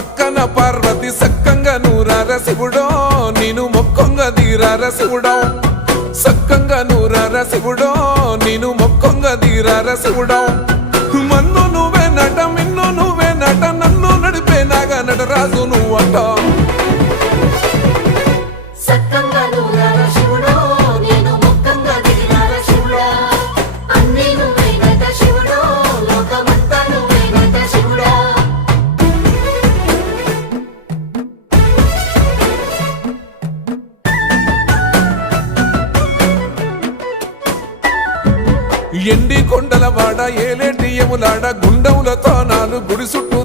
పక్కన పార్వతి సక్కంగా నూరార శివుడో నేను మొక్కంగా తీరార శివుడో సక్కంగా నూరార శివుడో నేను మొక్కంగా తీరార శివుడో మన్ను నువ్వే నట మిన్ను నువ్వే నట నన్ను నడిపే నాగా నటరాజు నువ్వట ఎండి కొండల వాడ ఏలేటి యములాడ గుండములతో నాలు గుడి చుట్టూ